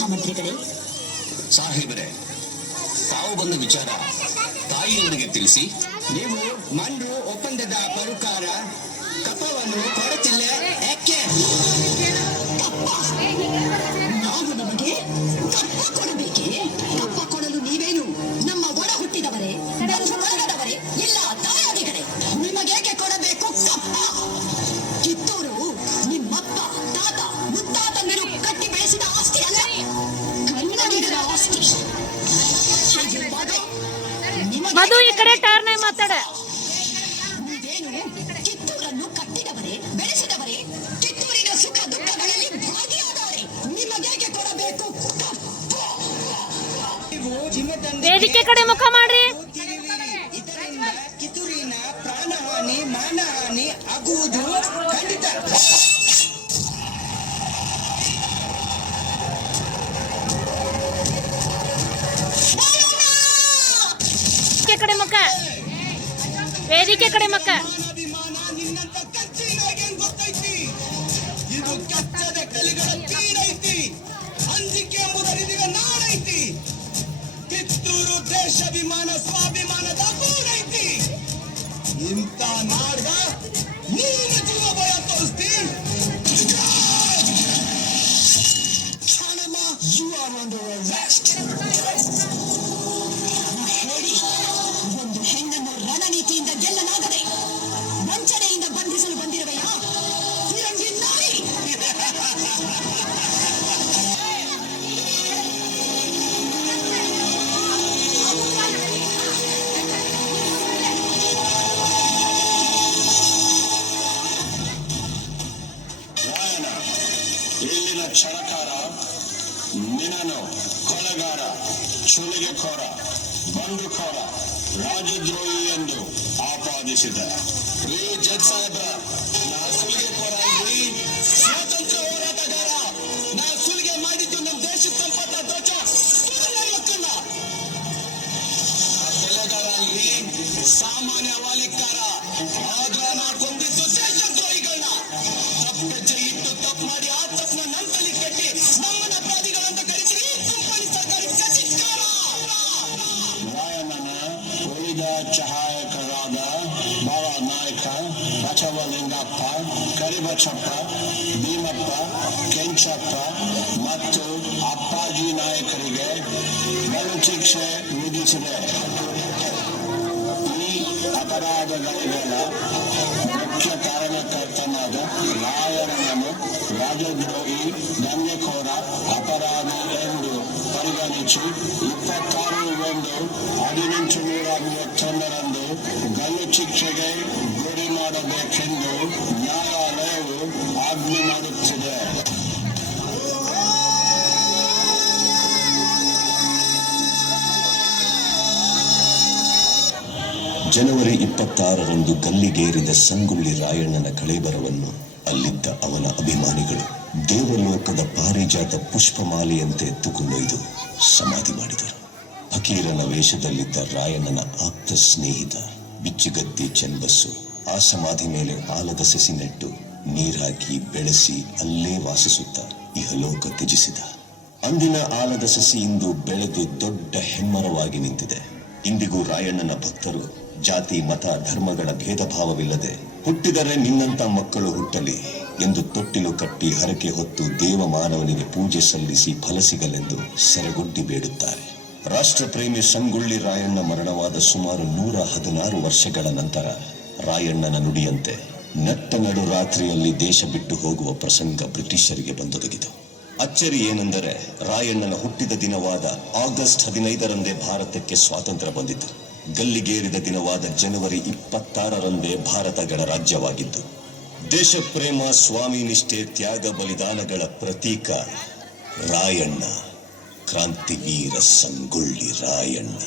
ಮಹಾಮಂತ್ರಿಗಳೇ ಸಾಹೇಬರೇ ತಾವು ಬಂದ ವಿಚಾರ ತಾಯಿಯವರಿಗೆ ತಿಳಿಸಿ. ನೀವು ಮಂಡು ಒಪ್ಪಂದದ ಪರುಕಾರ ಕಪವನ್ನು ಮಧು ಈ ಕಡೆ ಟರ್ನ್ ಮಾತಾಡ. ವೇದಿಕೆ ಕಡೆ ಮುಖ ಮಾಡ್ರಿ. ಕಿತ್ತೂರಿನ ಪ್ರಾಣಹಾನಿ ಮಾನಹಾನಿ ಆಗುವುದು. ಅಂಜಿಕೆ ಕಡೆ ಮಕ್ಕ. ಕಿತ್ತೂರು ದೇಶಾಭಿಮಾನ ಸ್ವಾಭಿಮಾನದ ಇಂಥ ನಾಡ್ಗ ಇಲ್ಲಿನ ಛಳಕಾರ ನಿನನು ಕೊಲೆಗಾರ ಚುಲಿಗೆಖೋರ ಬಂಡುಖೋರ ರಾಜದ್ರೋಹಿ ಎಂದು ಆಪಾದಿಸಿದ. ಈ ಜಡ್ ಸುಲಿಗೆಖೋರ ಸ್ವಾತಂತ್ರ್ಯ ಹೋರಾಟಗಾರ, ನಾ ಸುಲಿಗೆ ಮಾಡಿದ್ದು ನಮ್ಮ ನನ್ನ ಸಾಮಾನ್ಯ ಸಹಾಯಕರಾದ ಬಾಳ ನಾಯಕ ಬಸವಲಿಂಗಪ್ಪ, ಕರಿಬಸಪ್ಪ, ಭೀಮಪ್ಪ, ಕೆಂಚಪ್ಪ ಮತ್ತು ಅಪ್ಪಾಜಿ ನಾಯಕರಿಗೆ ಶಿಕ್ಷೆ ವಿಧಿಸಿದೆ. ಈ ಅಪರಾಧಗಳಿಗೆಲ್ಲ ಮುಖ್ಯ ಕಾರಣಕರ್ತನಾದ ರಾಯಣ್ಣನನ್ನು ರಾಜದ್ರೋಹಿ ದಂಗೆಖೋರ ಅಪರಾಧ ಎಂದು ಪರಿಗಣಿಸಿ ಹದಿನೆಂಟು ನೂರ ಮೂವತ್ತೊಂದರಂದು ಗಲ್ಲು ಶಿಕ್ಷೆಗೆ ಗುರಿ ಮಾಡಬೇಕೆಂದು ನ್ಯಾಯಾಲಯವು ಆಜ್ಞೆ ಮಾಡುತ್ತಿದೆ. ಜನವರಿ ಇಪ್ಪತ್ತಾರರಂದು ಗಲ್ಲಿಗೇರಿದ ಸಂಗೊಳ್ಳಿ ರಾಯಣ್ಣನ ಕಳೇಬರವನ್ನು ಅಲ್ಲಿದ್ದ ಅವನ ಅಭಿಮಾನಿಗಳು ದೇವಲೋಕದ ಪಾರಿಜಾತ ಪುಷ್ಪಮಾಲೆಯಂತೆ ಎತ್ತುಕೊಂಡೊಯ್ದು ಸಮಾಧಿ ಮಾಡಿದರು. ಫಕೀರನ ವೇಷದಲ್ಲಿದ್ದ ರಾಯಣ್ಣನ ಆಪ್ತ ಸ್ನೇಹಿತ ಬಿಚ್ಚುಗತ್ತಿ ಚೆನ್ಬಸ್ಸು ಆ ಸಮಾಧಿ ಮೇಲೆ ಆಲದ ಸಸಿ ನೆಟ್ಟು ನೀರಾಕಿ ಬೆಳೆಸಿ ಅಲ್ಲೇ ವಾಸಿಸುತ್ತ ಇಹಲೋಕ ತ್ಯಜಿಸಿದ. ಅಂದಿನ ಆಲದ ಸಸಿ ಇಂದು ಬೆಳೆದು ದೊಡ್ಡ ಹೆಮ್ಮರವಾಗಿ ನಿಂತಿದೆ. ಇಂದಿಗೂ ರಾಯಣ್ಣನ ಭಕ್ತರು ಜಾತಿ, ಮತ, ಧರ್ಮಗಳ ಭೇದ ಭಾವವಿಲ್ಲದೆ ಹುಟ್ಟಿದರೆ ನಿನ್ನಂತ ಮಕ್ಕಳು ಹುಟ್ಟಲಿ ಎಂದು ತೊಟ್ಟಿಲು ಕಟ್ಟಿ ಹರಕೆ ಹೊತ್ತು ದೇವ ಮಾನವನಿಗೆ ಪೂಜೆ ಸಲ್ಲಿಸಿ ಫಲ ಸಿಗಲೆಂದು ಸೆರೆಗೊಡ್ಡಿ ಬೇಡುತ್ತಾರೆ. ರಾಷ್ಟ್ರಪ್ರೇಮಿ ಸಂಗೊಳ್ಳಿ ರಾಯಣ್ಣ ಮರಣವಾದ ಸುಮಾರು ನೂರ ಹದಿನಾರು ವರ್ಷಗಳ ನಂತರ ರಾಯಣ್ಣನ ನುಡಿಯಂತೆ ನಟ್ಟ ನಡು ರಾತ್ರಿಯಲ್ಲಿ ದೇಶ ಬಿಟ್ಟು ಹೋಗುವ ಪ್ರಸಂಗ ಬ್ರಿಟಿಷರಿಗೆ ಬಂದೊದಗಿತು. ಅಚ್ಚರಿ ಏನೆಂದರೆ ರಾಯಣ್ಣನ ಹುಟ್ಟಿದ ದಿನವಾದ ಆಗಸ್ಟ್ ಹದಿನೈದರಂದೇ ಭಾರತಕ್ಕೆ ಸ್ವಾತಂತ್ರ್ಯ ಬಂದಿತು. ಗಲ್ಲಿಗೇರಿದ ದಿನವಾದ ಜನವರಿ ಇಪ್ಪತ್ತಾರರಂದೇ ಭಾರತ ಗಣರಾಜ್ಯವಾಗಿದ್ದು ದೇಶ ಪ್ರೇಮ ಸ್ವಾಮಿ ನಿಷ್ಠೆ, ತ್ಯಾಗ, ಬಲಿದಾನಗಳ ಪ್ರತೀಕ ರಾಯಣ್ಣ. క్రాంతివీర సంగుళ్ళి రాయಣ್ణ